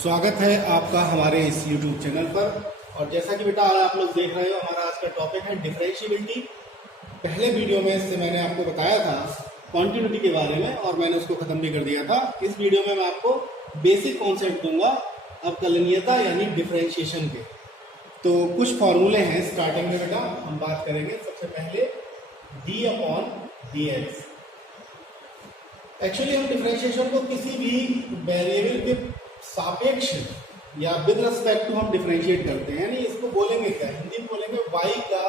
स्वागत है आपका हमारे इस YouTube चैनल पर। और जैसा कि बेटा आप लोग देख रहे हो, हमारा आज का टॉपिक है डिफरेंशिएबिलिटी। पहले वीडियो में से मैंने आपको बताया था कॉन्टिन्यूटी के बारे में और मैंने उसको खत्म भी कर दिया था। इस वीडियो में मैं आपको बेसिक कॉन्सेप्ट दूंगा अवकलनीयता यानी डिफरेंशिएशन के। तो कुछ फॉर्मूले हैं स्टार्टिंग में बेटा हम बात करेंगे। सबसे पहले d/dx। एक्चुअली हम डिफरेंशिएशन को किसी भी वेरिएबल के सापेक्ष या विद रिस्पेक्ट टू हम डिफरेंशिएट करते हैं। यानी इसको बोलेंगे क्या, हिंदी में बोलेंगे y का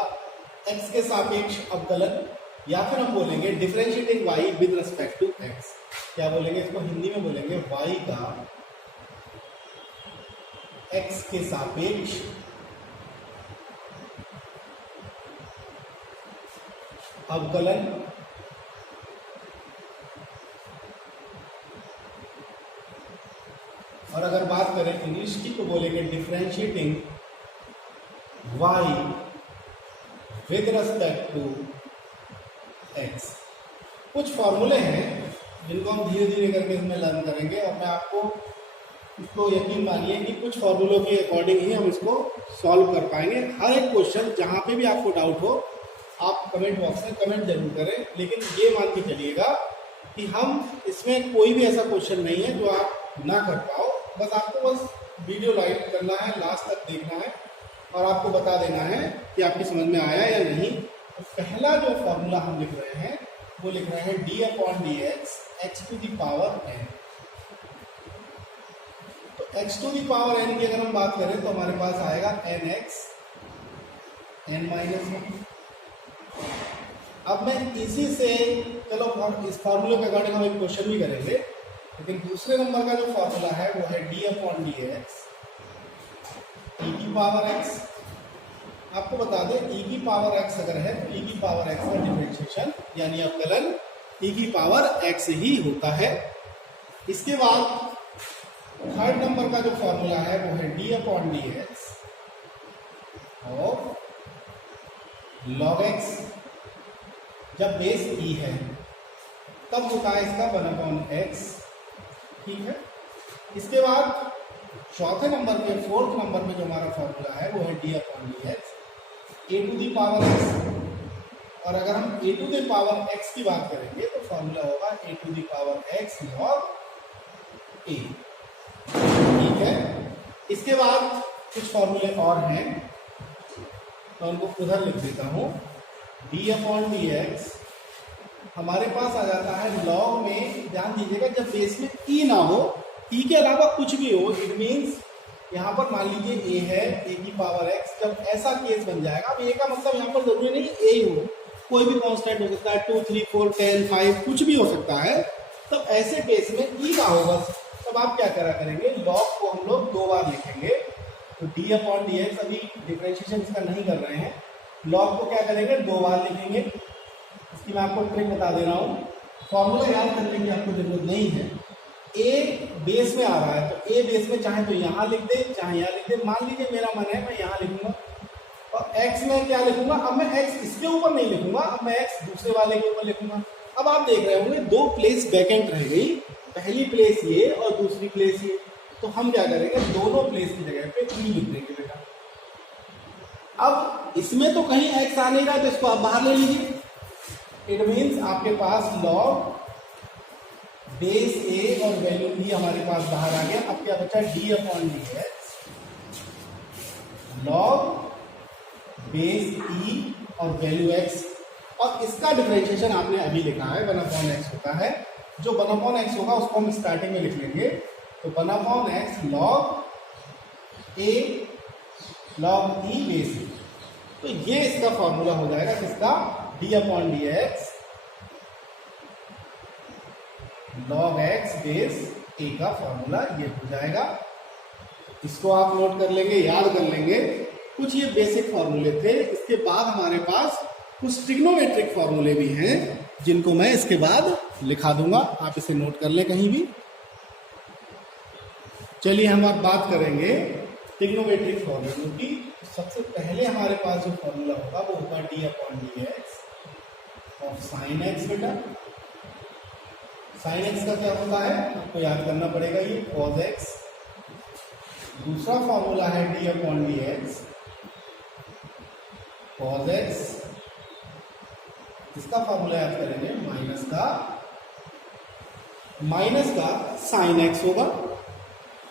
x के सापेक्ष अवकलन, या फिर हम बोलेंगे differentiating y with respect to x। क्या बोलेंगे इसको, हिंदी में बोलेंगे y का x के सापेक्ष अवकलन। और अगर बात करें इंग्लिश की तो बोलेंगे differentiating y with respect to x। कुछ फॉर्मूले हैं जिनको हम धीरे धीरे करके इसमें लर्न करेंगे और मैं आपको इसको यकीन मानिए कि कुछ फॉर्मूलों के अकॉर्डिंग ही हम इसको सॉल्व कर पाएंगे। हर एक क्वेश्चन जहां पे भी आपको डाउट हो आप कमेंट बॉक्स में कमेंट जरूर करें, लेकिन ये मान के चलिएगा कि हम इसमें कोई भी ऐसा क्वेश्चन नहीं है जो आप ना कर पाओ। बस आपको बस वीडियो लाइक करना है, लास्ट तक देखना है और आपको बता देना है कि आपकी समझ में आया या नहीं। तो पहला जो फॉर्मूला हम लिख रहे हैं वो लिख रहे हैं d/dx x to the power n। तो x to the power n की अगर हम बात करें तो हमारे पास आएगा nx n-1। अब मैं इसी से चलो इस फॉर्मूले के अकॉर्डिंग हम एक क्वेश्चन भी करेंगे, लेकिन दूसरे नंबर का जो फॉर्मूला है वो है d/dx e की पावर x। आपको बता दें e की पावर x अगर है तो e की पावर x का डिफरेंशिएशन यानी अवकलन e की पावर x ही होता है। इसके बाद थर्ड नंबर का जो फॉर्मूला है वो है d/dx और log x। जब बेस e है तब होता है इसका 1/x। ठीक है। इसके बाद चौथे नंबर पे फोर्थ नंबर पे जो हमारा फॉर्मूला है वो है d/dx a to the power x। और अगर हम a to the power x की बात करेंगे तो फॉर्मूला होगा a to the power x log a। ठीक है। इसके बाद कुछ फॉर्मूले और हैं तो उनको उधर लिख देता हूं। d/dx हमारे पास आ जाता है लॉग में, ध्यान दीजिएगा जब बेस में e ना हो, e के अलावा कुछ भी हो, इट मीन्स यहाँ पर मान लीजिए a है a की पावर x। जब ऐसा केस बन जाएगा, अब a का मतलब यहाँ पर जरूरी नहीं a ही हो, कोई भी कांस्टेंट हो सकता है, 2, 3, 4, 10, 5 कुछ भी हो सकता है। तब ऐसे केस में e ना होगा, तब आप क्या करा करेंगे, लॉग को हम लोग 2 बार लिखेंगे। तो d/dx अभी डिफरेंशिएशन इसका नहीं कर रहे हैं, लॉग को क्या करेंगे 2 बार लिखेंगे। इसकी मैं आपको ट्रिक बता दे रहा हूँ, फॉर्मूला याद करने की आपको जरूरत नहीं है। a बेस में आ रहा है तो a बेस में चाहे तो यहाँ लिख दे चाहे यहाँ लिख दे। मान लीजिए मेरा मन है मैं यहाँ लिखूंगा और x में क्या लिखूंगा, अब मैं x इसके ऊपर नहीं लिखूंगा, अब मैं x दूसरे वाले के ऊपर लिखूंगा। अब आप देख रहे होंगे 2 प्लेस वैकेंट रह गई, पहली प्लेस ये और दूसरी प्लेस ये। तो हम क्या करेंगे, दोनों प्लेस की जगह पे e लिख देंगे बेटा। अब इसमें तो कहीं x आ नहीं रहा तो इसको आप बाहर ले लीजिए। इट मीन्स आपके पास लॉग बेस a और वैल्यू b हमारे पास बाहर आ गया। अब क्या बचा, d/dx लॉग बेस e और वैल्यू x। और इसका डिफरेंशिएशन आपने अभी लिखा है 1/x होता है। जो 1/x होगा उसको हम स्टार्टिंग में लिख लेंगे। तो 1/x log a log e base e। तो ये इसका फॉर्मूला हो जाएगा किसका, d/dx log x base a का फॉर्मूला ये हो जाएगा। इसको आप नोट कर लेंगे, याद कर लेंगे। कुछ ये बेसिक फॉर्मूले थे। इसके बाद हमारे पास कुछ ट्रिग्नोमेट्रिक फॉर्मूले भी हैं जिनको मैं इसके बाद लिखा दूंगा, आप इसे नोट कर लें कहीं भी। चलिए हम अब बात करेंगे ट्रिग्नोमेट्रिक फॉर्मूलों की। सबसे पहले हमारे पास जो फॉर्मूला होगा वो होगा d/dx ऑफ साइन x बेटा। साइन एक्स का क्या होता है आपको याद करना पड़ेगा, ये cos x दूसरा फॉर्मूला है d upon d x cos x, इसका फॉर्मूला याद करेंगे माइनस का साइन एक्स होगा।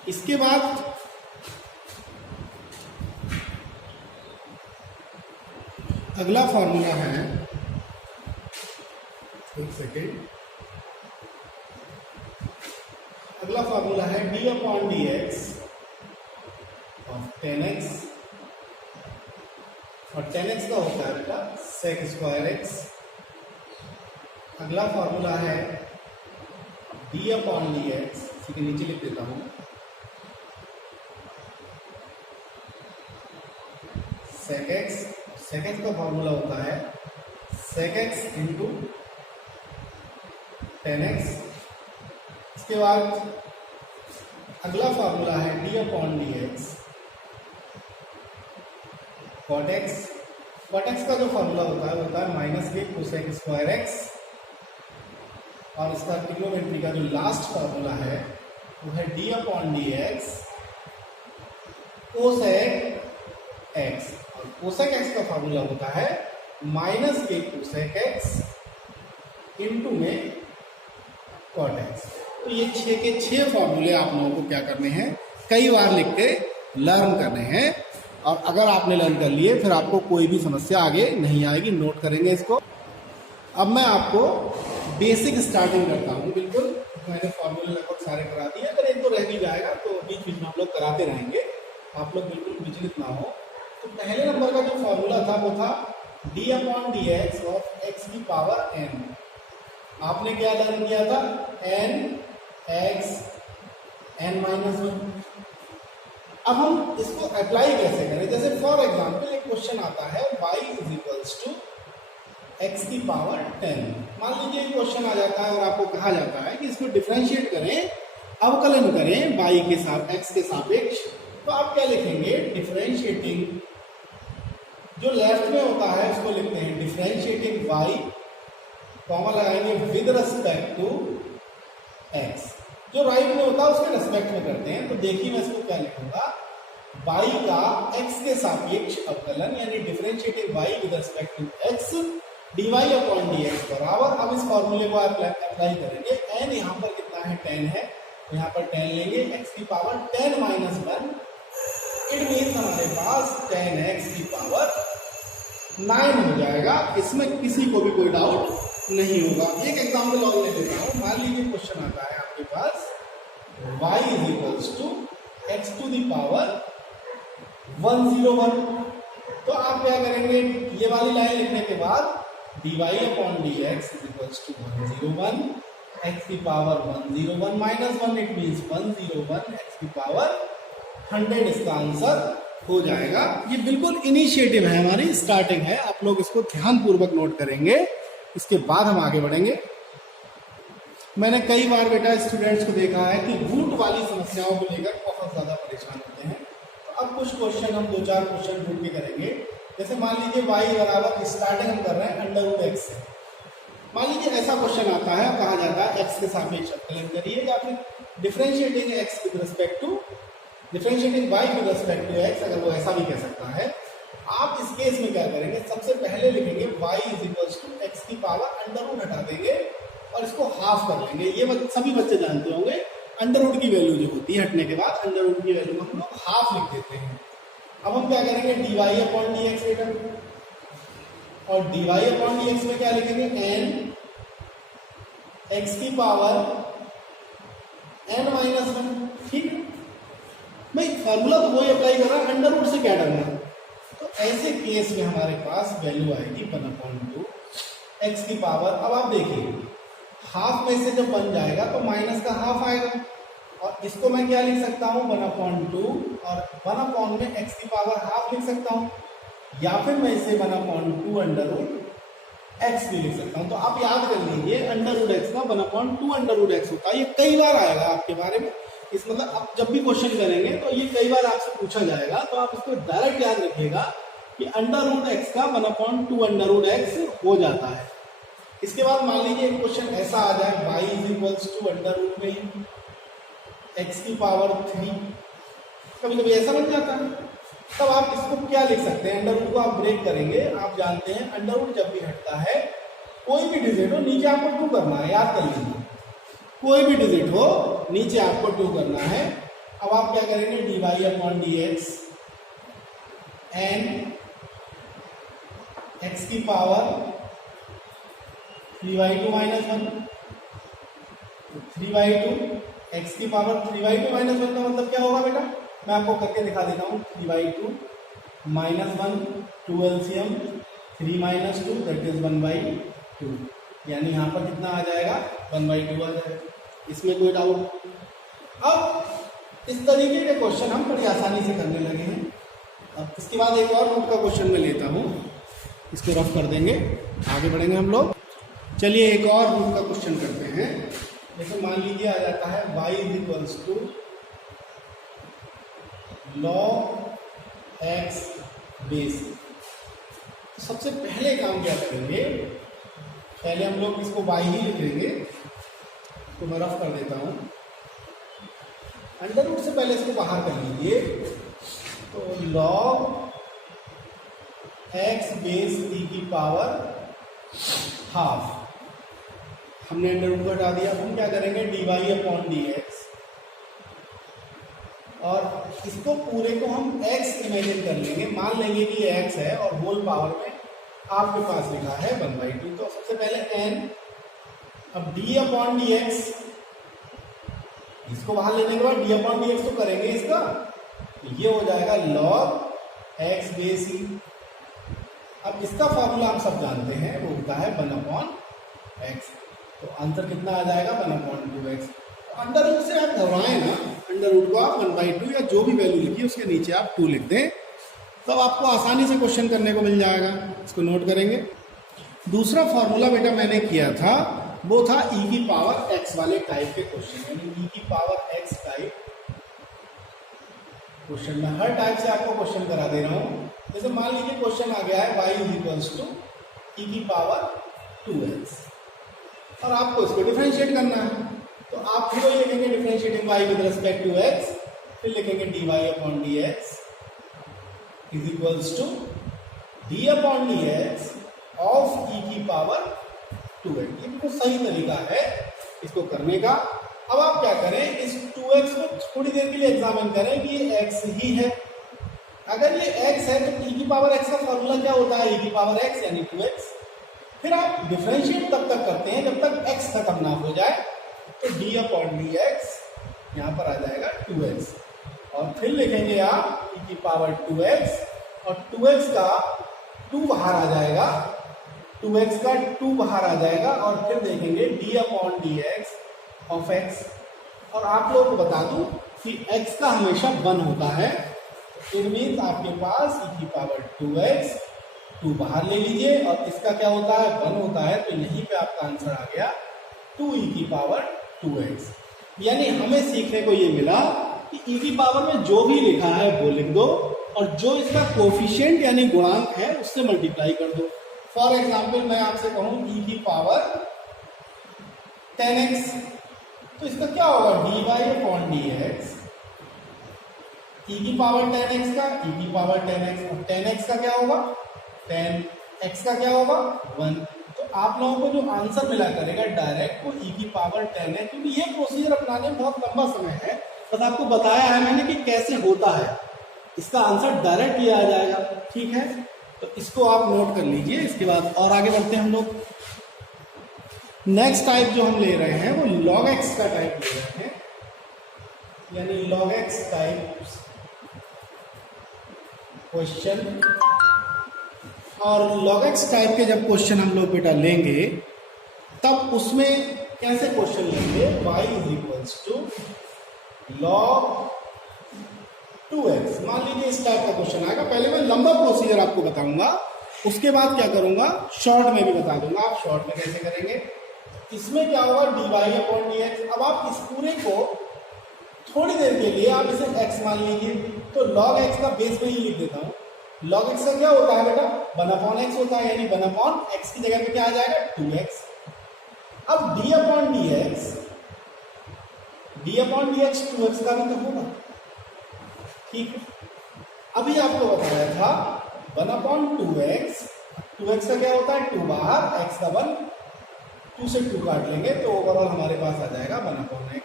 इसके बाद अगला फॉर्मूला है, एक सेकेंड, अगला फॉर्मूला है d upon d x of 10x, और 10x का होता है बेटा सेक स्क्वायर एक्स। अगला फॉर्मूला है डी अपॉन डी एक्स, इसी के नीचे लिख देता हूं, सेक एक्स, सेक एक्स का फॉर्मूला होता है सेक एक्स इंटू 10x। इसके बाद अगला फॉर्मूला है d upon d x cot x. Cot x का जो फॉर्मूला होता है माइनस के कोसेक स्क्वायर एक्स, और इसका ट्रिग्नोमेट्री का जो लास्ट फॉर्मूला है वो है d upon d x cosec x, और कोसेक एक्स का फॉर्मूला होता है माइनस के कोसेक एक्स इंटू में कॉट एक्स। तो ये 6 के 6 फॉर्मूले आप लोगों को क्या करने हैं, कई बार लिख के लर्न करने हैं, और अगर आपने लर्न कर लिए फिर आपको कोई भी समस्या आगे नहीं आएगी। नोट करेंगे इसको। अब मैं आपको बेसिक स्टार्टिंग करता हूँ। बिल्कुल मैंने फॉर्मूले लगभग सारे करा दिए, अगर एक तो रह भी जाएगा तो बीच बीच में हम लोग कराते रहेंगे, आप लोग बिल्कुल विचलित ना हो। तो पहले नंबर का जो फॉर्मूला था वो था D upon d x of x की पावर एन। आपने क्या लर्न किया था, एन एक्स एन माइनस 1। अब हम इसको अप्लाई कैसे करें, जैसे फॉर एग्जांपल एक क्वेश्चन आता है y is equals to x की पावर 10। मान लीजिए क्वेश्चन आ जाता है और आपको कहा जाता है कि इसको डिफरेंशिएट करें, अवकलन करें y के साथ x के सापेक्ष। तो आप क्या लिखेंगे, डिफरेंशिएटिंग, जो लेफ्ट में होता है उसको लिखते हैं डिफरेंशिएटिंग y, कॉमा लगाएंगे विद रिस्पेक्ट टू x। जो राइट में होता है उसके रेस्पेक्ट में करते हैं। तो देखिए मैं इसको क्या लिखूंगा, y का x के सापेक्ष अवकलन, यानी differentiating y with respect to x dy upon dx बराबर। अब इस फॉर्मूले को आप अप्लाई करेंगे, n यहाँ पर कितना है, 10 है, तो यहाँ पर 10 लेंगे, x की पावर 10 माइनस 1, इट मीन्स हमारे पास 10x की पावर 9 हो जाएगा। इसमें किसी को भी कोई डाउट नहीं होगा। एक एग्जाम्पल और ले लेता हूँ। मान लीजिए क्वेश्चन आता है आपके पास y is equals to x to the power 101। तो आप क्या करेंगे, ये वाली लाइन लिखने के बाद dy upon dx is equals to 101, x की power 101 minus 1, it means 101, x की पावर 100 इसका आंसर हो जाएगा। ये बिल्कुल इनिशिएटिव है, हमारी स्टार्टिंग है। आप लोग इसको ध्यानपूर्वक नोट करेंगे, इसके बाद हम आगे बढ़ेंगे। मैंने कई बार बेटा स्टूडेंट्स को देखा है कि रूट वाली समस्याओं को लेकर बहुत ज्यादा परेशान होते हैं। तो अब कुछ क्वेश्चन हम 2-4 क्वेश्चन ढूंढ के करेंगे। जैसे मान लीजिए y बराबर, स्टार्टिंग हम कर रहे हैं अंडर रूट एक्स से। मान लीजिए ऐसा क्वेश्चन आता है, कहा जाता है एक्स के सापेक्ष अवकलन करिए, या फिर differentiating x with respect to, differentiating y with respect to x, अगर वो ऐसा भी कह सकता है। आप इस केस में क्या करेंगे, सबसे पहले लिखेंगे y is equals to x की पावर अंडर रूट हटा देंगे और इसको हाफ कर लेंगे। ये सभी बच्चे जानते होंगे, अंडर रूट की वैल्यू जो होती है हटने के बाद, अंडर रूट की वैल्यू हम लोग हाफ लिख देते हैं। अब हम क्या करेंगे, dy अपॉन डी एक्स बेटा, और dy अपॉन डी एक्स में क्या लिखेंगे, n एक्स की पावर n माइनस 1। ठीक है भाई, फॉर्मूला तो वही अप्लाई कर रहा है, अंडर रूट से क्या डरना। तो ऐसे केस में हमारे पास वैल्यू आएगी 1/2 एक्स की पावर। अब आप देखिए, हाफ में से जब बन जाएगा तो माइनस का हाफ आएगा, और इसको मैं क्या लिख सकता हूँ, 1/2, और 1 में एक्स की पावर हाफ लिख सकता हूँ, या फिर मैं इसे 1/2 अंडर रूट एक्स भी लिख सकता हूँ। तो आप याद कर लीजिए, अंडर रूट एक्स का 1/2 अंडर रूट एक्स होता है। ये कई बार आएगा आपके बारे में, इस मतलब आप जब भी क्वेश्चन करेंगे तो ये कई बार आपसे पूछा जाएगा, तो आप इसको डायरेक्ट याद रखिएगा कि अंडर रूट एक्स का 1/2 अंडर रूट एक्स हो जाता है। इसके बाद मान लीजिए एक क्वेश्चन ऐसा आ जाए, y is equals to under root में एक्स की पावर 3। कभी कभी ऐसा बन जाता है। तब आप इसको क्या लिख सकते हैं, अंडर रूट को आप ब्रेक करेंगे। आप जानते हैं अंडर रूट जब भी हटता है, कोई भी डिजिट हो नीचे आपको 2 करना है, याद कर लीजिए। कोई भी डिजिट हो नीचे आपको 2 करना है। अब आप क्या करेंगे, dy upon dx n x की पावर 3/2 माइनस 1, 3/2 x की पावर 3/2 माइनस 1 का मतलब क्या होगा बेटा, मैं आपको करके दिखा देता हूँ। 3/2 minus 1 2 LCM 3 minus 2 that is 1/2, यानी यहाँ पर कितना आ जाएगा 1/2 आ जाएगा। इसमें कोई डाउट? अब इस तरीके के क्वेश्चन हम बड़ी आसानी से करने लगे हैं। अब इसके बाद एक और रूट का क्वेश्चन मैं लेता हूँ, इसको रफ कर देंगे, आगे बढ़ेंगे हम लोग। चलिए एक और रूट का क्वेश्चन करते हैं। जैसे मान लीजिए आ जाता है y is equals to log x base. तो सबसे पहले काम क्या करेंगे, पहले हम लोग इसको y ही लिखेंगे, तो मैं रफ कर देता हूँ। अंडर रूट से पहले इसको बाहर कर लीजिए, तो log x बेस e की पावर हाफ, हमने अंडर रूट को हटा दिया। हम क्या करेंगे, dy अपॉन dx, और इसको पूरे को हम x इमेजिन कर लेंगे, मान लेंगे कि ये x है और होल पावर में आपके पास लिखा है 1/2। तो सबसे पहले n, अब d अपॉन dx, इसको बाहर लेने के बाद d अपॉन dx तो करेंगे इसका, तो ये हो जाएगा log x बेस e। अब इसका फॉर्मूला हम सब जानते हैं, वो होता है 1/x। तो आंसर कितना आ जाएगा 1/2x। तो अंडर रूट से आप घबराएं ना, अंडर रूट को आप 1/2 या जो भी वैल्यू लिखी उसके नीचे आप 2 लिख दें, तब आपको आसानी से क्वेश्चन करने को मिल जाएगा। इसको नोट करेंगे। दूसरा फॉर्मूला बेटा मैंने किया था, वो था e की पावर x वाले टाइप के क्वेश्चन, यानी e की पावर x टाइप क्वेश्चन। में हर टाइप से आपको क्वेश्चन करा दे रहा हूं। जैसे मान लीजिए क्वेश्चन आ गया है y is equals to e की पावर 2x, और आपको इसको डिफरेंशिएट करना है। तो आप फिर लिखेंगे differentiating y with respect to x, फिर लिखेंगे dy upon dx is equals to d upon dx of e की पावर 2x। ये बिल्कुल सही तरीका है इसको करने का। अब आप क्या करें, इस 2x को थोड़ी देर के लिए एग्जामिन करें कि ये x ही है। अगर ये x है तो e की पावर x का फॉर्मूला क्या होता है, e की पावर x यानी 2x। फिर आप डिफरेंशिएट तब तक करते हैं जब तक x खत्म ना हो जाए, तो d अपॉन dx यहाँ पर आ जाएगा 2x, और फिर लिखेंगे आप e की पावर 2x, और 2x का 2 बाहर आ जाएगा, 2x का 2 बाहर आ जाएगा, और फिर देखेंगे d upon dx of x। और आप लोगों को बता दूं कि x का हमेशा 1 होता है, इट मीन्स आपके पास e की पावर 2x, 2 बाहर ले लीजिए, और इसका क्या होता है 1 होता है, तो यहीं पे आपका आंसर आ गया 2e की पावर 2x। यानी हमें सीखने को ये मिला कि e की पावर में जो भी लिखा है वो लिख दो, और जो इसका कोफिशिएंट यानी गुणांक है उससे मल्टीप्लाई कर दो। फॉर एग्जाम्पल मैं आपसे कहूं e की पावर 10x, तो इसका क्या होगा dy अपॉन dx, e की पावर 10x का e की पावर 10x, और 10x का क्या होगा 10x का क्या होगा 1। तो आप लोगों को जो आंसर मिला करेगा डायरेक्ट वो e की पावर 10 है, क्योंकि ये प्रोसीजर अपनाने में बहुत लंबा समय है, बस आपको बताया है मैंने कि कैसे होता है। इसका आंसर डायरेक्ट ये आ जाएगा, ठीक है। तो इसको आप नोट कर लीजिए। इसके बाद और आगे बढ़ते हैं हम लोग। नेक्स्ट टाइप जो हम ले रहे हैं वो log x का टाइप ले रहे हैं, यानी log x टाइप क्वेश्चन। और log x टाइप के जब क्वेश्चन हम लोग बेटा लेंगे, तब उसमें कैसे क्वेश्चन लेंगे, y is equals to log 2x। मान लीजिए इस टाइप का क्वेश्चन आएगा। पहले मैं लंबा प्रोसीजर आपको बताऊंगा, उसके बाद क्या करूंगा शॉर्ट में भी बता दूंगा आप शॉर्ट में कैसे करेंगे। इसमें क्या होगा dy अपॉन dx। अब आप इस पूरे को थोड़ी देर के लिए आप इसे x मान लीजिए, तो log x का बेस में ही लिख देता हूं। log x का क्या होता है बेटा 1/x होता है, यानी 1/x की जगह पे क्या आ जाएगा 2x। अब d अपॉन dx 2x का भी तो होगा। ठीक है। अभी आपको बताया था 1/2x, 2x का क्या होता है 2 बाहर, x का 1, 2 से 2 काट लेंगे तो ओवरऑल हमारे पास आ जाएगा 1/x।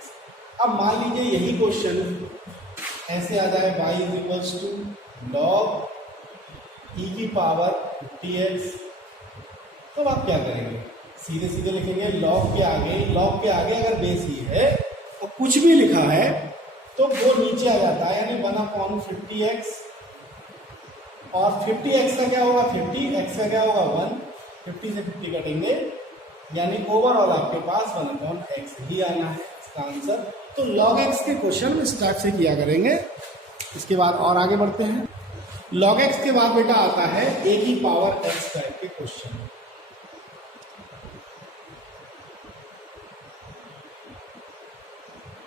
अब मान लीजिए यही क्वेश्चन ऐसे आ जाए y equals to log e की पावर 50x, तो आप क्या करेंगे, सीधे सीधे लिखेंगे log के आगे अगर बेस ही है तो कुछ भी लिखा है तो वो नीचे आ जाता है, यानी 1/50x, और 50x का क्या होगा 50, x का क्या होगा 1, 50 से 50 कटेंगे, यानी ओवरऑल आपके पास 1/x ही आना है इसका आंसर। तो log x के क्वेश्चन इस टाइप से किया करेंगे। इसके बाद और आगे बढ़ते हैं। log x के बाद बेटा आता है a की पावर x टाइप के क्वेश्चन।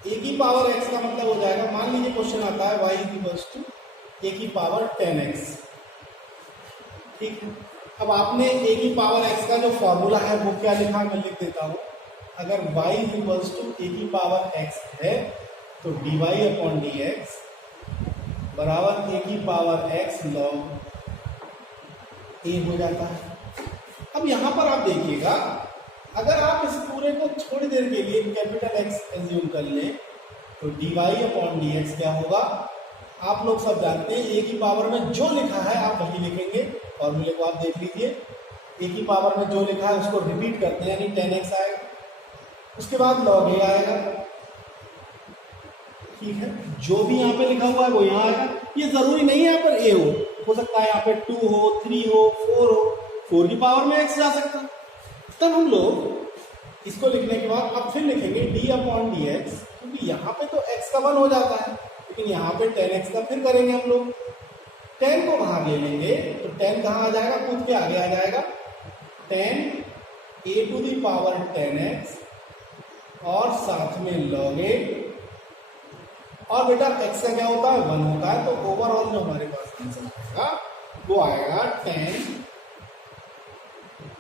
a की पावर x का मतलब हो जाएगा, मान लीजिए क्वेश्चन आता है y इक्वल्स टू a की पावर 10x, ठीक है। अब आपने a की पावर x का जो फॉर्मूला है वो क्या लिखा, मैं लिख देता हूं। अगर y इक्वल्स टू a की पावर x है तो dy/dx बराबर a की पावर x log a हो जाता है। अब यहां पर आप देखिएगा, अगर आप इस पूरे को थोड़ी देर के लिए कैपिटल X एज्यूम कर ले तो dy/dx क्या होगा, आप लोग सब जानते हैं a की पावर में जो लिखा है आप वही लिखेंगे। फॉर्मूले को आप देख लीजिए, a की पावर में जो लिखा है उसको रिपीट करते हैं, यानी 10x आएगा, उसके बाद log a आएगा, ठीक है। जो भी यहाँ पे लिखा हुआ है वो यहाँ आएगा। ये जरूरी नहीं है यहाँ पर a हो सकता है यहाँ पे 2 हो, 3 हो, 4 हो, 4 की पावर में x जा सकता है। तब हम लोग इसको लिखने के बाद अब फिर लिखेंगे d/dx, क्योंकि यहाँ पे तो x का 1 हो जाता है, लेकिन यहाँ पे 10x का फिर करेंगे हम लोग। 10 को बाहर ले लेंगे तो 10 कहाँ आ जाएगा, खुद के आगे आ जाएगा, 10 a to the power 10x और साथ में log a, और बेटा x का क्या होता है 1 होता है, तो ओवरऑल जो हमारे पास आंसर आएगा वो आएगा 10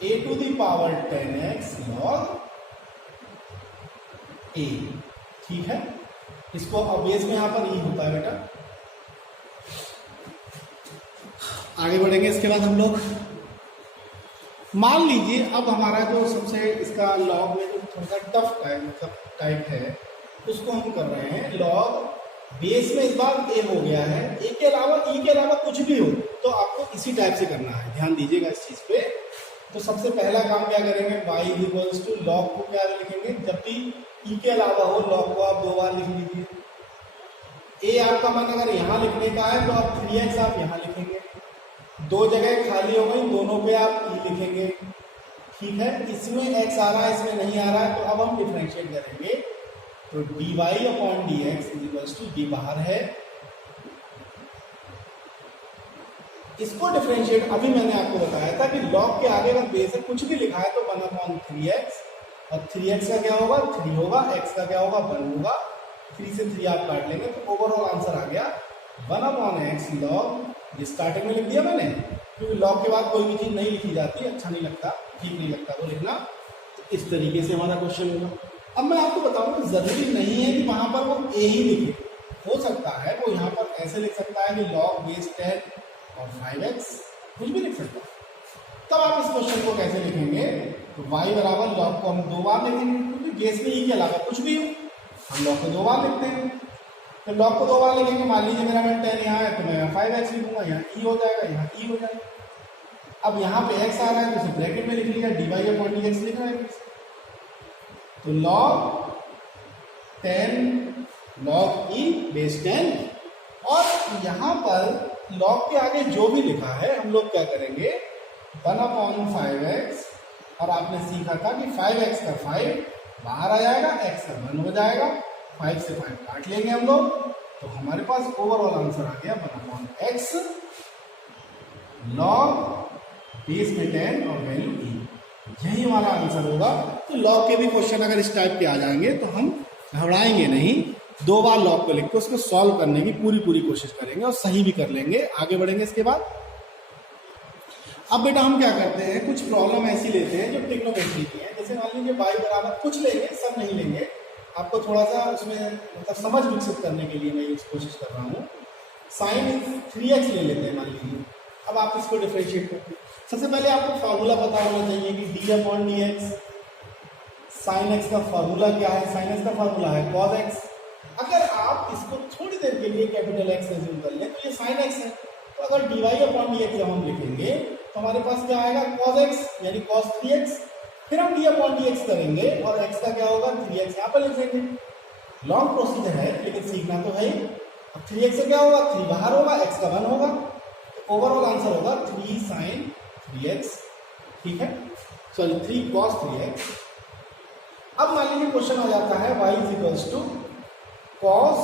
a to the power 10x log a, ठीक है। इसको अब बेस में यहां पर e होता है बेटा। आगे बढ़ेंगे। इसके बाद हम लोग मान लीजिए अब हमारा जो सबसे इसका लॉग में जो थोड़ा सा टफ टाइप है उसको हम कर रहे हैं। लॉग बेस में इस बार a हो गया है, a के अलावा e के अलावा कुछ भी हो तो आपको इसी टाइप से करना है, ध्यान दीजिएगा इस चीज पे। तो सबसे पहला काम क्या करेंगे, y इक्वल्स टू लॉग को क्या लिखेंगे, जब भी e के अलावा हो लॉग को आप 2 बार लिख लीजिए। a आपका मन अगर यहाँ लिखने का है तो आप 3x आप यहाँ लिखेंगे, 2 जगह खाली हो गई, दोनों पे आप e लिखेंगे, ठीक है। इसमें x आ रहा है इसमें नहीं आ रहा है, तो अब हम डिफरेंशिएट करेंगे। तो dy/dx इक्वल्स टू d बाहर है, इसको डिफरेंशिएट अभी मैंने आपको बताया था कि लॉग के आगे अगर बेस है कुछ भी लिखा है तो 1/3x, और 3x का क्या होगा 3 होगा, x का क्या होगा 1 होगा, 3 से 3 आप काट लेंगे तो ओवरऑल आंसर आ गया 1/x log, ये स्टार्टिंग में लिख दिया मैंने, क्योंकि लॉग के बाद कोई भी चीज नहीं लिखी जाती, अच्छा नहीं लगता, ठीक नहीं लगता वो लिखना। तो इस तरीके से हमारा क्वेश्चन होगा। अब मैं आपको बताऊं जरूरी नहीं है कि वहां पर वो a ही लिखे, हो सकता है वो यहाँ पर ऐसे लिख सकता है कि log बेस 10 और 5x, कुछ भी लिख सकता है। तब आप इस क्वेश्चन को कैसे लिखेंगे, तो y बराबर log को हम 2 बार लिखेंगे, क्योंकि बेस में e के अलावा कुछ भी हो हम log को 2 बार लिखते हैं। तो log को 2 बार लिखेंगे, मान लीजिए मेरा 10 यहाँ है तो मैं 5x लिखूंगा, यहाँ e हो जाएगा, यहाँ e हो जाएगा। अब यहाँ पे x आ रहा है तो इसे ब्रैकेट में लिख लिया, dy/dx लिख रहा है, तो log 10 log e बेस 10, और यहाँ पर log के आगे जो भी लिखा है हम लोग क्या करेंगे 1/5x, और आपने सीखा था कि 5x का 5 बाहर आ जाएगा, x का 1 हो जाएगा, 5 से 5 काट लेंगे हम लोग, तो हमारे पास ओवरऑल आंसर आ गया 1/x log बेस में 10 और वैल्यू e, यही हमारा आंसर होगा। तो लॉग के भी क्वेश्चन अगर इस टाइप के आ जाएंगे तो हम घबराएंगे नहीं, 2 बार लॉग को लिख के उसको सॉल्व करने की पूरी कोशिश करेंगे और सही भी कर लेंगे। आगे बढ़ेंगे। इसके बाद अब बेटा हम क्या करते हैं, कुछ प्रॉब्लम ऐसी लेते हैं जो ट्रिग्नोमेट्री की है। जैसे मान लीजिए y बराबर कुछ लेंगे, सब नहीं लेंगे, आपको थोड़ा सा उसमें मतलब समझ विकसित करने के लिए मैं इस कोशिश कर रहा हूँ। साइन 3x ले लेते हैं मान लीजिए। अब आप इसको डिफरेंशिएट करते हैं। सबसे पहले आपको फॉर्मूला पता होना चाहिए कि d upon d x, sine x का फॉर्मूला क्या है? साइन एक्स का फॉर्मूला है कॉस एक्स। अगर आप इसको थोड़ी देर के लिए कैपिटल एक्स एज्यूम कर लें तो ये साइन एक्स है, तो अगर d y upon d x जब हम लिखेंगे तो हमारे पास क्या आएगा? कॉस एक्स यानी कॉस 3x। फिर हम डी अपॉन डी एक्स करेंगे और एक्स का क्या होगा? 3x यहाँ पर लिख देंगे। लॉन्ग प्रोसीजर है लेकिन सीखना तो है ही। अब 3x से क्या होगा? 3 बाहर होगा, x का 1 होगा, तो ओवरऑल आंसर होगा 3 साइन 3x। ठीक है, चलो 3 कॉस 3x। अब मान लीजिए क्वेश्चन आ जाता है y is equals to cos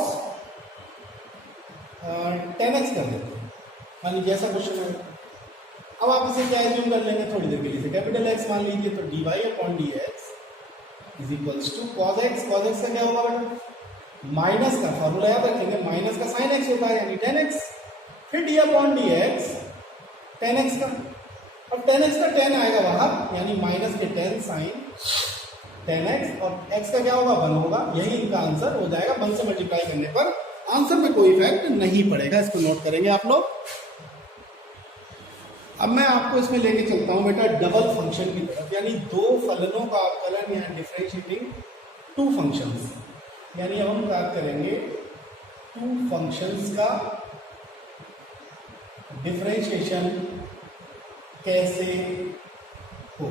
10x कर देते हैं। मान लीजिए ऐसा क्वेश्चन है। अब आप इसे क्या एज्यूम कर लेंगे थोड़ी देर के लिए? कैपिटल X मान लीजिए, तो d y upon d x is equals to cos x. Cos x का क्या होगा बेटा? माइनस का फॉर्मूला याद रखेंगे, माइनस का साइन एक्स होता है यानी 10x। फिर D upon d x 10x का, अब 10x का 10 आएगा बाहर यानी माइनस के 10 साइन 10x, और x का क्या होगा? 1 होगा। यही इनका आंसर हो जाएगा। 1 से मल्टीप्लाई करने पर आंसर में कोई इफेक्ट नहीं पड़ेगा। इसको नोट करेंगे आप लोग। अब मैं आपको इसमें लेके चलता हूं बेटा डबल फंक्शन की तरफ, यानी दो फलनों का अवकलन या डिफरेंशिएटिंग टू फंक्शंस। यानी अब हम बात करेंगे टू फंक्शंस का डिफरेंशिएशन कैसे हो।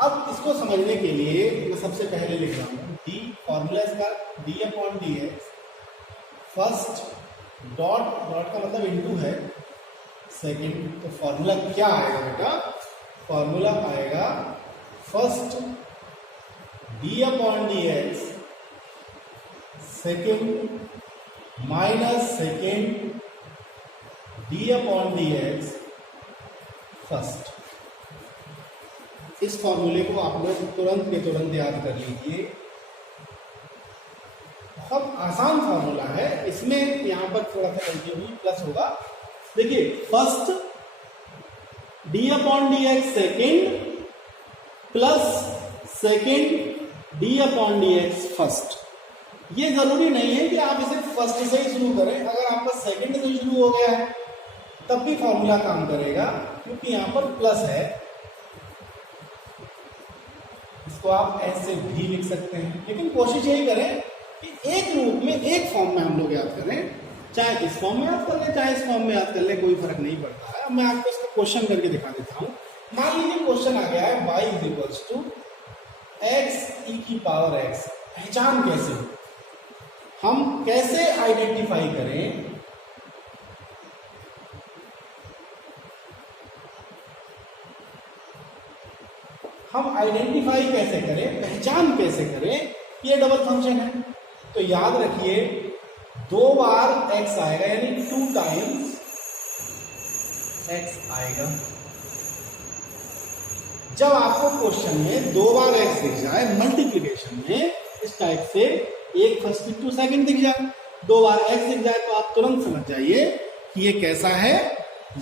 अब इसको समझने के लिए मैं सबसे पहले लिख रहा हूं डी, फॉर्मूला इसका D upon d x, first dot, dot का मतलब इनटू है, सेकेंड। तो फॉर्मूला क्या आएगा बेटा? फॉर्मूला आएगा first D upon d x, second minus second D upon d x first. इस फॉर्मूले को आप लोग तुरंत के तुरंत याद कर लीजिए। बहुत आसान फॉर्मूला है। इसमें यहां पर थोड़ा सा गलती हुई, प्लस होगा। देखिए first D upon d x second plus second D upon d x first. ये जरूरी नहीं है कि आप इसे फर्स्ट से ही शुरू करें। अगर आपका सेकेंड से शुरू हो गया है तब भी फॉर्मूला काम करेगा, क्योंकि यहां पर प्लस है। इसको आप ऐसे भी लिख सकते हैं, लेकिन कोशिश यही करें कि एक रूप में, एक फॉर्म में हम लोग याद करें। चाहे इस फॉर्म में याद कर ले, चाहे इस फॉर्म में याद कर ले, कोई फर्क नहीं पड़ता है। अब मैं आपको इसका क्वेश्चन करके दिखा देता हूं। मान लीजिए क्वेश्चन आ गया है y is equals to x e की पावर x। पहचान कैसे हो, हम कैसे आइडेंटिफाई करें? हम आइडेंटिफाई कैसे करें, पहचान कैसे करें ये डबल फंक्शन है? तो याद रखिए 2 बार x आएगा यानी 2 टाइम्स x आएगा। जब आपको क्वेश्चन में 2 बार x दिख जाए मल्टीप्लिकेशन में इस टाइप से, एक फर्स्ट टू सेकंड दिख जाए, 2 बार x दिख जाए, तो आप तुरंत समझ जाइए कि ये कैसा है।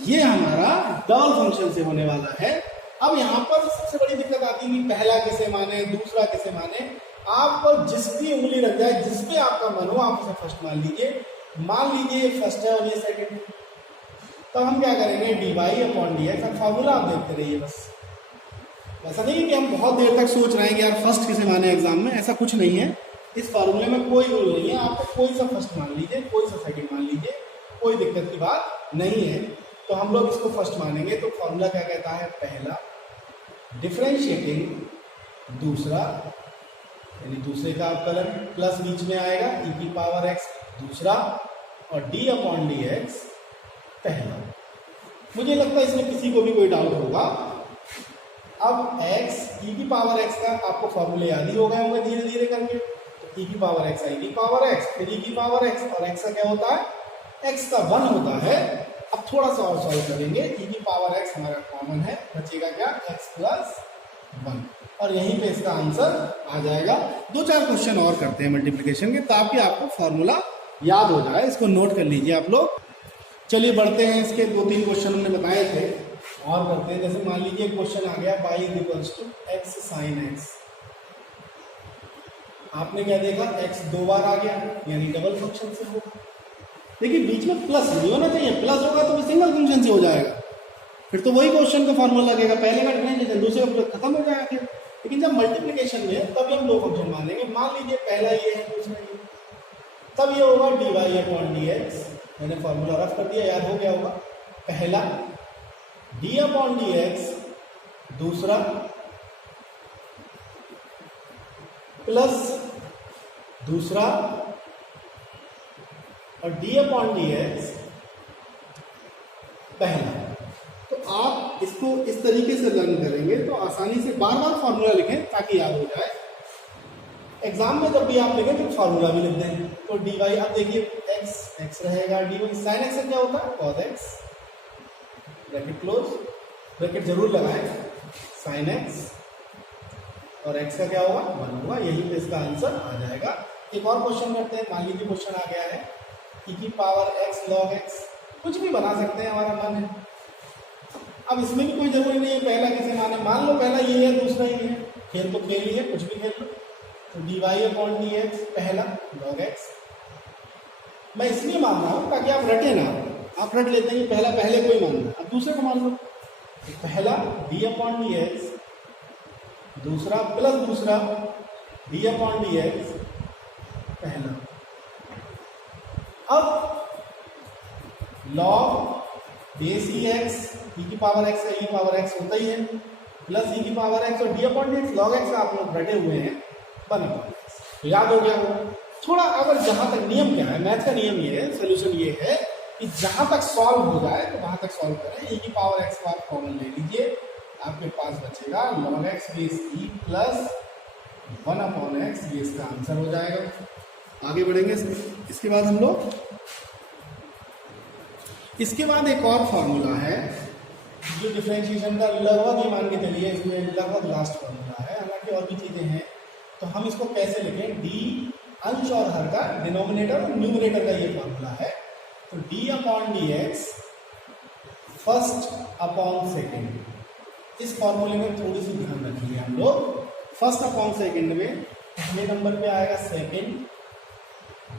ये हमारा डबल फंक्शन से होने वाला है। अब यहां पर सबसे बड़ी दिक्कत आती है पहला किसे माने, दूसरा किसे माने। आप जिस भी उंगली रख जाए, जिस पे आपका मन हो, आप उसे फर्स्ट मान लीजिए। मान लीजिए ये फर्स्ट है और ये सेकंड है, तो हम क्या करेंगे? D y upon d x. Formula आप देखते रहिए बस। ऐसा नहीं है कि हम बहुत देर तक सोच रहे हैं कि यार फर्स्ट किसे माने एग्जाम में, ऐसा कुछ नहीं है। इस फॉर्मूले में कोई रूल नहीं है। आपको कोई सा फर्स्ट मान लीजिए, कोई सा सेकंड मान लीजिए, कोई दिक्कत की बात नहीं है। तो हम लोग इसको फर्स्ट मानेंगे। तो फॉर्मूला क्या कहता है? पहला डिफरेंशिएटिंग दूसरा, यानी दूसरे का अवकलन, प्लस बीच में आएगा ई की पावर एक्स दूसरा, और डी अपॉन डी एक्स पहला। मुझे लगता है इसमें किसी को भी कोई डाउट होगा। अब x ई की पावर x का आपको फॉर्मूले याद ही हो गए होंगे धीरे धीरे करके। तो ई की पावर x आई की पावर x, फिर ई की पावर x, और x का क्या होता है? x का 1 होता है। अब थोड़ा सा और सॉल्व करेंगे। ई की पावर x हमारा कॉमन है, बचेगा क्या? x प्लस 1, और यहीं पे इसका आंसर आ जाएगा। 2-4 क्वेश्चन और करते हैं मल्टीप्लिकेशन के, ताकि आपको फॉर्मूला याद हो जाए। इसको नोट कर लीजिए आप लोग। चलिए बढ़ते हैं। इसके 2-3 क्वेश्चन हमने बताए थे और करते हैं। जैसे मान लीजिए क्वेश्चन आ गया y is equals to x sine x. आपने क्या देखा? x 2 बार आ गया यानी डबल फंक्शन से होगा। देखिए बीच में प्लस नहीं होना चाहिए, प्लस होगा तो वो सिंगल फंक्शन से हो जाएगा, फिर तो वही क्वेश्चन का फॉर्मूला लगेगा, पहले का डिफरेंशिएशन दूसरे का खत्म हो जाएगा फिर। लेकिन जब मल्टीप्लिकेशन में तभी हम दो फंक्शन मानेंगे। मान लीजिए पहला ये है दूसरा ये, तब ये होगा dy/dx। मैंने फॉर्मूला रफ कर दिया, याद हो गया होगा। पहला d/dx, दूसरा प्लस दूसरा और d/dx पहला। तो आप इसको इस तरीके से लर्न करेंगे तो आसानी से बार बार फॉर्मूला लिखें ताकि याद हो जाए। एग्जाम में जब भी आप लिखें तो फॉर्मूला भी लिख दें। तो dy, अब देखिए x रहेगा, dy sin x से क्या होता है cos x, bracket close, bracket जरूर लगाएं, sin x और x का क्या होगा 1 होगा। यही पे इसका आंसर आ जाएगा। एक और क्वेश्चन करते हैं। मान लीजिए क्वेश्चन आ गया है e⁻x log x, कुछ भी बना सकते हैं, हमारा मन है। अब इसमें भी कोई जरूरी नहीं है पहला किसे माने, मान लो पहला ये है दूसरा ये है, खेल तो खेल ही है, कुछ भी खेल लो। तो dy/dx पहला log x, मैं इसलिए मान रहा हूं ताकि आप रटे ना, आप रट लेते हैं कि पहला पहले को ही मानना, अब दूसरे को मान लो। तो पहला d/dx, दूसरा प्लस दूसरा d/dx पहला। अब log बेस ex, e⁻x का e⁻x होता ही है, प्लस e⁻x और d/dx log x आप लोग रटे हुए हैं 1/x। तो याद हो गया वो। थोड़ा अगर जहां तक नियम क्या है, मैथ का नियम ये है, सोल्यूशन ये है कि जहां तक सॉल्व हो जाए तो वहां तक सॉल्व करें। e⁻x को आप कॉमन ले लीजिए, आपके पास बचेगा log x base e plus 1/x, ये इसका आंसर हो जाएगा। आगे बढ़ेंगे इसके बाद हम लोग, इसके बाद एक और फॉर्मूला है जो डिफरेंशिएशन का लगभग ही मान के चलिए, इसमें लगभग लास्ट फॉर्मूला है, हालांकि और भी चीजें हैं। तो हम इसको कैसे लिखें, d अंश और हर का डिनोमिनेटर और न्यूमरेटर का ये फॉर्मूला है। तो d/dx फर्स्ट अपॉन सेकेंड, इस फॉर्मूले में थोड़ी सी ध्यान रखिए हम लोग। फर्स्ट अपॉन सेकेंड में पहले नंबर पे आएगा सेकेंड,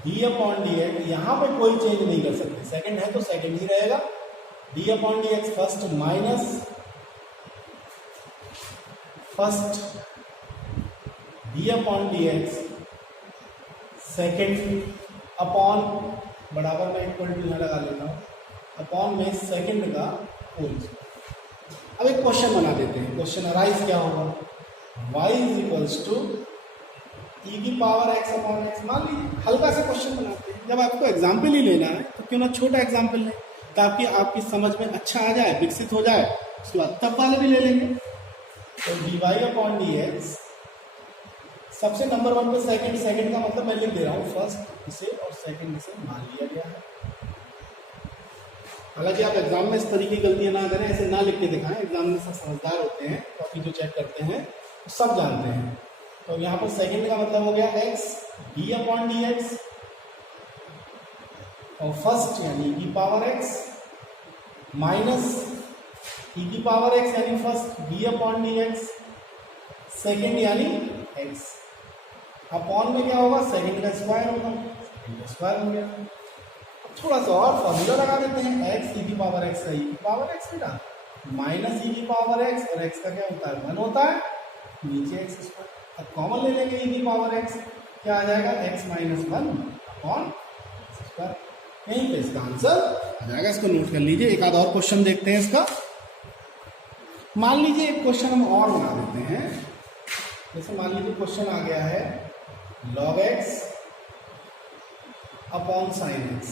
d/dx यहां पे कोई चेंज नहीं कर सकते, सेकंड है तो सेकंड ही रहेगा। d/dx first minus first d/dx second upon, बराबर में इक्वल टू यहां लगा लेता हूं, अपॉन में सेकंड का होल। अब एक क्वेश्चन बना देते हैं। क्वेश्चन अराइज क्या होगा, y = e⁻x/x। मान लीजिए हल्का सा क्वेश्चन बनाते हैं, जब आपको एग्जाम्पल ही लेना है तो क्यों ना छोटा एग्जाम्पल लें ताकि आपकी समझ में अच्छा आ जाए, विकसित हो जाए, उसके बाद तब वाले भी ले लेंगे। तो dy/dx सबसे नंबर 1 पे सेकंड, सेकंड का मतलब मैं लिख दे रहा हूँ फर्स्ट इसे और सेकंड इसे मान लिया गया है। हालांकि आप एग्जाम में इस तरीके की गलतियां ना करें, ऐसे ना लिख के दिखाएं, एग्जाम में सब समझदार होते हैं, कॉपी जो चेक करते हैं सब जानते हैं। तो यहाँ पर सेकंड का मतलब हो गया x d/dx और फर्स्ट यानी e⁻x माइनस e⁻x यानी फर्स्ट d/dx, सेकंड यानी x, अपॉन में क्या होगा सेकंड का स्क्वायर होगा, सेकंड का स्क्वायर हो गया। थोड़ा सा और फॉर्मूला लगा देते हैं, x e⁻x का e⁻x बेटा माइनस e⁻x और x का क्या होता है 1 होता है, नीचे x स्क्वायर। अब कॉमन ले लेंगे e⁻x, क्या आ जाएगा x - 1 अपॉन स्क्वायर। यहीं पे इसका आंसर आ जाएगा, इसको नोट कर लीजिए। एक आध और क्वेश्चन देखते हैं इसका। मान लीजिए एक क्वेश्चन हम और बना देते हैं, जैसे मान लीजिए क्वेश्चन आ गया है log x upon sin x,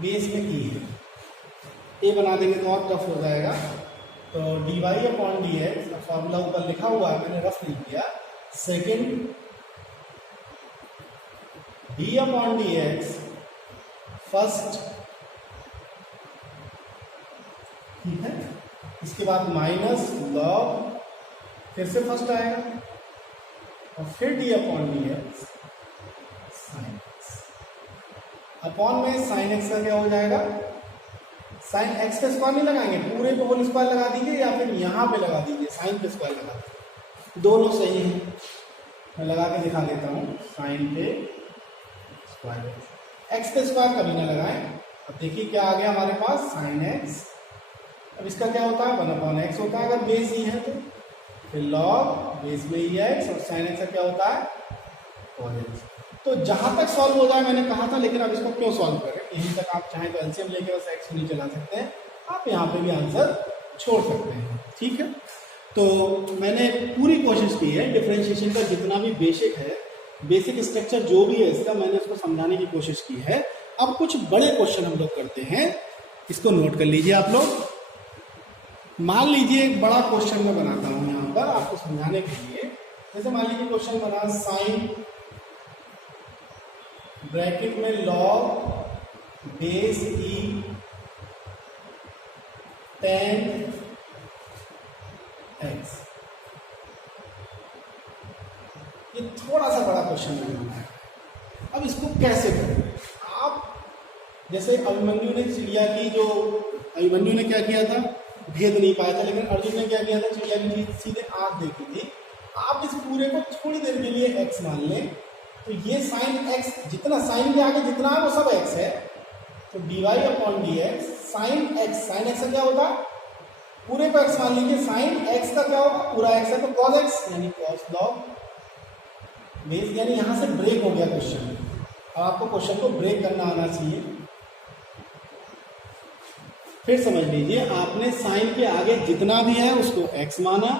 base में की है, ये बना देंगे तो और टफ हो जाएगा। तो dy/dx फॉर्मूला ऊपर लिखा हुआ है, मैंने रफ नहीं किया, सेकेंड d/dx फर्स्ट, ठीक है, इसके बाद माइनस लॉग, फिर से फर्स्ट आएगा और फिर d/dx साइन एक्स, अपॉन में साइन एक्स का क्या हो जाएगा, साइन एक्स पे स्क्वायर नहीं लगाएंगे, पूरे पे होल स्क्वायर लगा दीजिए या फिर यहाँ पे लगा दीजिए, साइन पे स्क्वायर लगा दीजिए, दोनों सही हैं। मैं लगा के दिखा देता हूँ, साइन पे स्क्वायर एक्स का स्क्वायर कभी ना लगाएं। अब देखिए क्या आ गया हमारे पास, साइन एक्स। अब इसका क्या होता है, 1/x होता है अगर बेस ई है तो, फिर लॉग बेस में ई एक्स और साइन एक्स का क्या होता है, cos x। तो जहां तक सॉल्व हो जाए मैंने कहा था, लेकिन अब इसको क्यों सॉल्व करें, यहीं तक आप चाहें तो एलसीएम लेके बस एक्स को नहीं चला सकते हैं, आप यहाँ पे भी आंसर छोड़ सकते हैं। ठीक है, तो मैंने पूरी कोशिश की है डिफरेंशिएशन का जितना भी बेसिक है, बेसिक स्ट्रक्चर जो भी है इसका, मैंने उसको समझाने की कोशिश की है। अब कुछ बड़े क्वेश्चन हम लोग करते हैं, इसको नोट कर लीजिए आप लोग। मान लीजिए एक बड़ा क्वेश्चन मैं बनाता हूं यहां पर आपको समझाने के लिए। जैसे मान लीजिए क्वेश्चन बना साइन ब्रैकेट में लॉग बेस ई tan x। ये थोड़ा सा बड़ा क्वेश्चन है। अब इसको कैसे करें आप, जैसे अभिमन्यु ने चिड़िया की जो, अभिमन्यु ने क्या किया था, भेद नहीं पाया था, लेकिन अर्जुन ने क्या किया था, चिड़िया की सीधे आंख देखी थी। आप इस पूरे को थोड़ी देर के लिए x मान लें, तो ये साइन x, जितना साइन के आगे जितना है वो सब x है, तो dy/dx sign x, sign x का क्या होता है, पूरे को x मान लीजिए, साइन x का क्या होगा, पूरा x है तो cos x यानी cos log बेस, यानी यहां से ब्रेक हो गया क्वेश्चन। अब आपको क्वेश्चन को ब्रेक करना आना चाहिए। फिर समझ लीजिए, आपने साइन के आगे जितना भी है उसको x माना,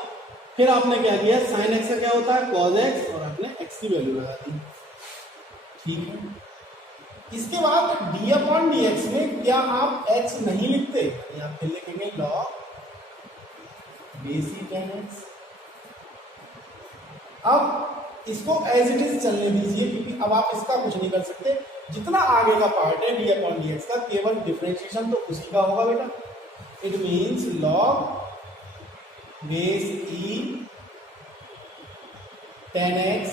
फिर आपने क्या किया, साइन x का क्या होता है cos x, और आपने x की वैल्यू लगा दी। ठीक है, इसके बाद d/dx में क्या आप x नहीं लिखते, आप फिर लिखेंगे log बेस ई tan x। अब इसको एज इट इज चलने दीजिए, क्योंकि अब आप इसका कुछ नहीं कर सकते। जितना आगे का पार्ट है d/dx का, केवल डिफरेंशिएशन तो उसी का होगा बेटा। It means log base E tan x।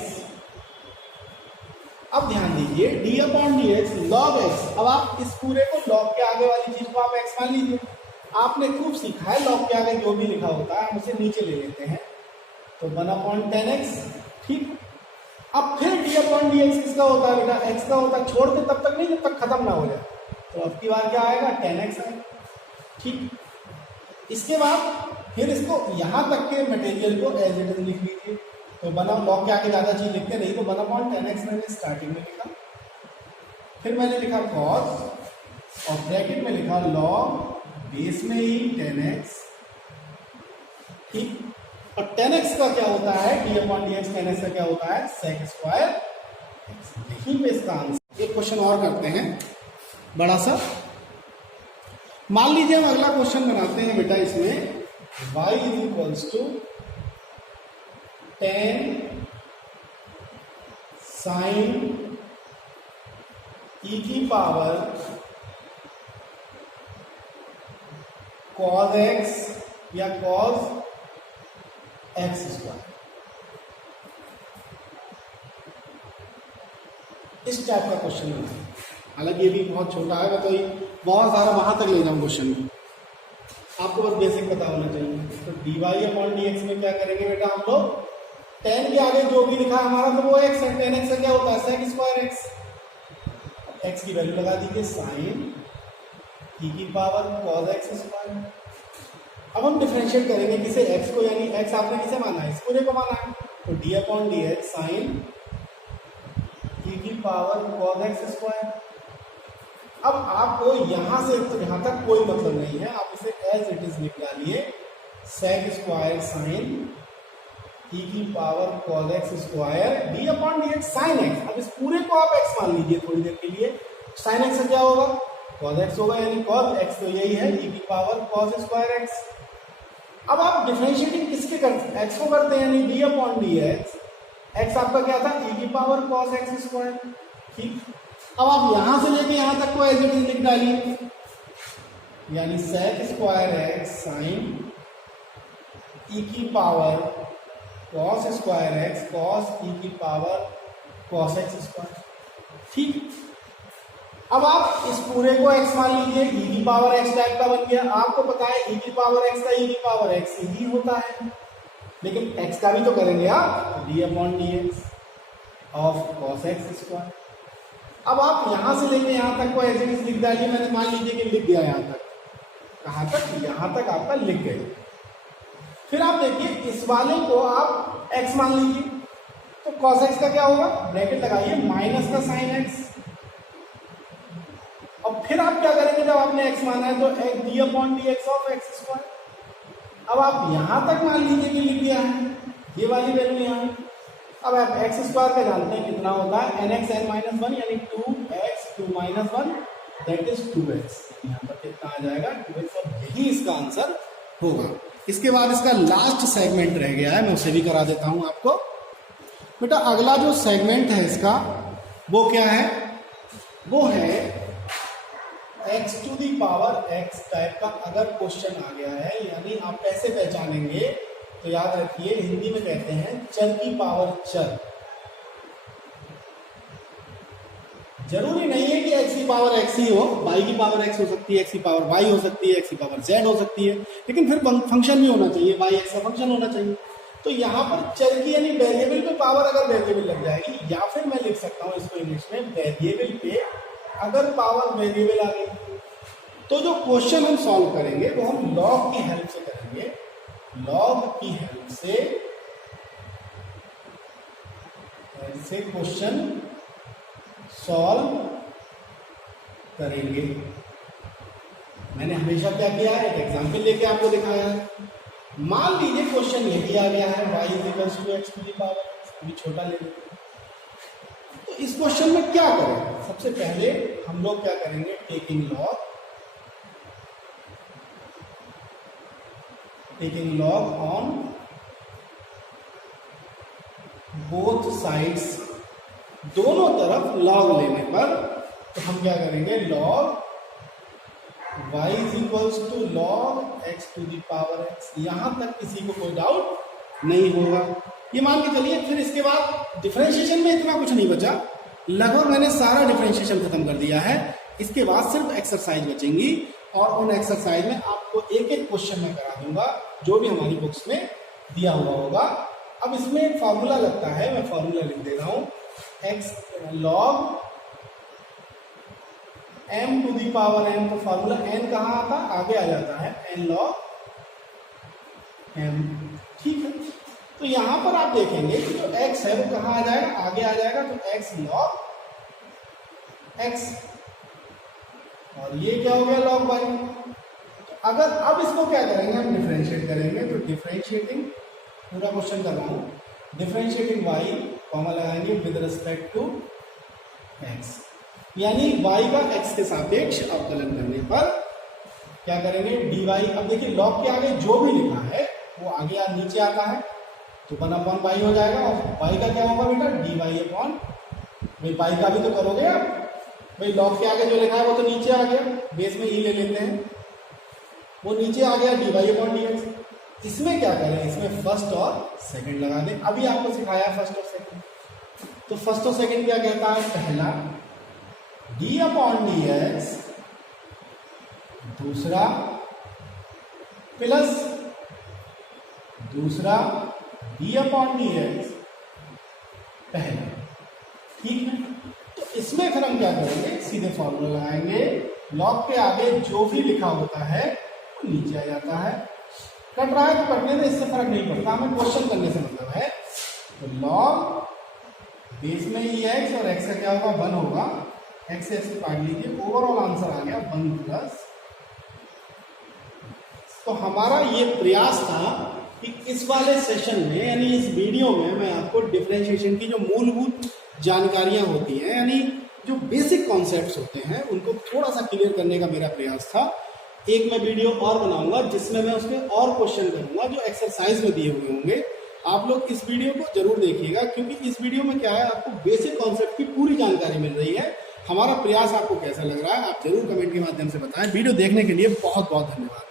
अब ध्यान दीजिए, d/dx log x। अब आप इस पूरे को log के आगे वाली चीज को आप x मान लीजिए। आपने खूब सीखा है, log के आगे जो भी लिखा होता है हम उसे नीचे ले लेते हैं, तो 1/tan x। ठीक, अब फिर d/dx किसका होता है बेटा, x का होता है। छोड़ते तब तक नहीं जब तक खत्म ना हो जाए, तो अब की बार क्या आएगा, tan x आएगा। ठीक, इसके बाद फिर इसको यहां तक के मटेरियल को एज इट इज लिख लीजिए। तो log के आगे ज्यादा चीज लिखते नहीं, तो 1/tan x मैंने स्टार्टिंग में लिखा, फिर मैंने लिखा cos, और ब्रैकेट में लिखा log बेस में ही tan x। ठीक, और tan x का क्या होता है, d/dx tan x का क्या होता है, sec स्क्वायर x। यहीं पे इसका आंसर। एक क्वेश्चन और करते हैं बड़ा सा। मान लीजिए हम अगला क्वेश्चन बनाते हैं बेटा, इसमें y = tan sin e की पावर cos x या cos x स्क्वायर। इस टाइप का क्वेश्चन है। हालांकि ये भी बहुत छोटा है, मैं तो बहुत सारा वहां तक ले जाऊं क्वेश्चन में, आपको बस बेसिक पता होना चाहिए। तो dy/dx में क्या करेंगे बेटा, हम लोग tan के आगे जो भी लिखा हमारा तो वो x है, tan x का क्या होता है sec स्क्वायर x। x की वैल्यू लगा दीजिए, sin e की पावर cos x स्क्वायर। अब हम डिफरेंशिएट करेंगे किसे, x को, यानी x आपने किसे माना है, इस पूरे को माना है, तो d/dx sin e की पावर cos x स्क्वायर। अब आपको यहां से तो यहां तक कोई मतलब नहीं है, आप इसे एज इट इज लिख डालिए, sec स्क्वायर sin e की power cos x square d/dx sin x। अब इस पूरे को आप x मान लीजिए थोड़ी देर के लिए, sin x का क्या होगा, cos x होगा, यानी cos x तो यही है, e की पावर cos स्क्वायर x। अब आप डिफरेंशिएटिंग किसके करते हैं, x को करते हैं, यानी d/dx, x आपका क्या था, e की पावर cos x स्क्वायर। ठीक, अब आप यहां से लेके यहां तक को एज इट इज लिख डालिए, यानी sec square x sin e की power cos square x cos e की पावर cos x स्क्वायर। ठीक, अब आप इस पूरे को x मान लीजिए, e की पावर x टाइप का बन गया। आपको पता है e की पावर x का e की पावर x ही होता है, लेकिन x का भी तो करेंगे आप, d/dx of cos x square. अब आप यहां से लेके यहां तक को एज इट इज लिख डालिए। मैंने मान लीजिए कि लिख दिया यहां तक, कहां तक, यहां तक आपका लिख गए। फिर आप देखिए इस वाले को आप x मान लीजिए, तो cos x का क्या होगा, ब्रैकेट लगाइए माइनस का साइन x। और फिर आप क्या करेंगे, जब आपने x माना है तो d/dx ऑफ x स्क्वायर। अब आप यहां तक मान लीजिए कि लिख दिया है ये वाली वैल्यू यहां। अब आप x स्क्वायर का जानते हैं कितना होता है, nx n-1 यानी 2x 2 - 1 दैट इज 2x। यहाँ पर कितना आ जाएगा 2x, और यही इसका आंसर होगा। इसके बाद इसका लास्ट सेगमेंट रह गया है, मैं उसे भी करा देता हूं आपको। बेटा अगला जो सेगमेंट है इसका वो क्या है, वो है x⁴x टाइप का अगर क्वेश्चन आ गया है, यानी आप कैसे पहचानेंगे, तो याद रखिए हिंदी में कहते हैं चर की पावर चर। जरूरी नहीं है कि x की पावर x ही हो, y की पावर x हो सकती है, x की पावर y हो सकती है, x की पावर z हो सकती है, लेकिन फिर फंक्शन भी होना चाहिए, y x का फंक्शन होना चाहिए। तो यहाँ पर चर की यानी वेरिएबल पे पावर अगर वेरिएबल लग जाएगी, या फिर मैं लिख सकता हूँ इसको इंग्लिश में वेरिएबल पे अगर पावर वेरिएबल आ गई, तो जो क्वेश्चन हम सॉल्व करेंगे वो हम लॉग की हेल्प से करेंगे। लॉग की हेल्प से ऐसे क्वेश्चन सॉल्व करेंगे। मैंने हमेशा क्या किया है, एक एग्जांपल लेके आपको दिखाया है। मान लीजिए क्वेश्चन यही आ गया है y = x⁴, अभी छोटा ले लेते हैं। तो इस क्वेश्चन में क्या करें, सबसे पहले हम लोग क्या करेंगे, taking log on both sides, दोनों तरफ लॉग लेने पर, तो हम क्या करेंगे, लॉग y = log x⁴x। यहां तक किसी को कोई डाउट नहीं होगा, ये मान के चलिए। फिर इसके बाद डिफरेंशिएशन में इतना कुछ नहीं बचा, लगभग मैंने सारा डिफरेंशिएशन खत्म कर दिया है। इसके बाद सिर्फ एक्सरसाइज बचेंगी, और उन एक्सरसाइज में आपको एक एक क्वेश्चन में करा दूंगा जो भी हमारी बुक्स में दिया हुआ होगा। अब इसमें एक फॉर्मूला लगता है, मैं फॉर्मूला लिख दे रहा हूं, x log m⁴m। तो फॉर्मूला n कहाँ आता, आगे आ जाता है, n log m। ठीक है, तो यहां पर आप देखेंगे कि जो x है वो कहाँ आ जाएगा, आगे आ जाएगा, तो x log x, और ये क्या हो गया log y। तो अगर अब इसको क्या करेंगे, हम डिफरेंशिएट करेंगे, तो डिफरेंशिएटिंग, पूरा क्वेश्चन कर रहा हूं, डिफरेंशिएटिंग y, कॉमा लगाएंगे विद रिस्पेक्ट टू x, यानी y का x के सापेक्ष अवकलन करने पर क्या करेंगे, dy। अब देखिए लॉग के आगे जो भी लिखा है वो आगे नीचे आता है, तो 1/y हो जाएगा, और y का क्या होगा बेटा, dy/, भाई y का भी तो करोगे आप, भाई लॉग के आगे जो लिखा है वो तो नीचे आ गया, बेस में ई ले लेते हैं, वो नीचे आ गया dy/dx। इसमें क्या करें, इसमें फर्स्ट और सेकंड लगा दें। अभी आपको सिखाया फर्स्ट और सेकंड, तो फर्स्ट और सेकंड क्या कहता है, पहला d/dx, दूसरा प्लस दूसरा d/dx पहला। ठीक है, तो इसमें फिर हम क्या करेंगे, सीधे फॉर्मूला लगाएंगे, लॉग के आगे जो भी लिखा होता है वो नीचे आ जाता है। कट रहा है तो कटने में इससे फर्क नहीं पड़ता, हमें क्वेश्चन करने से मतलब है। तो लॉग बेस में ही x, और x का क्या होगा, 1 होगा, x से x काट लीजिए, ओवरऑल आंसर आ गया 1+। तो हमारा ये प्रयास था कि इस वाले सेशन में, यानी इस वीडियो में, मैं आपको डिफरेंशिएशन की जो मूलभूत जानकारियां होती हैं, यानी जो बेसिक कॉन्सेप्ट्स होते हैं, उनको थोड़ा सा क्लियर करने का मेरा प्रयास था। एक मैं वीडियो और बनाऊंगा जिसमें मैं उसके और क्वेश्चन करूंगा जो एक्सरसाइज में दिए हुए होंगे। आप लोग इस वीडियो को जरूर देखिएगा, क्योंकि इस वीडियो में क्या है, आपको बेसिक कॉन्सेप्ट की पूरी जानकारी मिल रही है। हमारा प्रयास आपको कैसा लग रहा है, आप जरूर कमेंट के माध्यम से बताएं। वीडियो देखने के लिए बहुत बहुत धन्यवाद।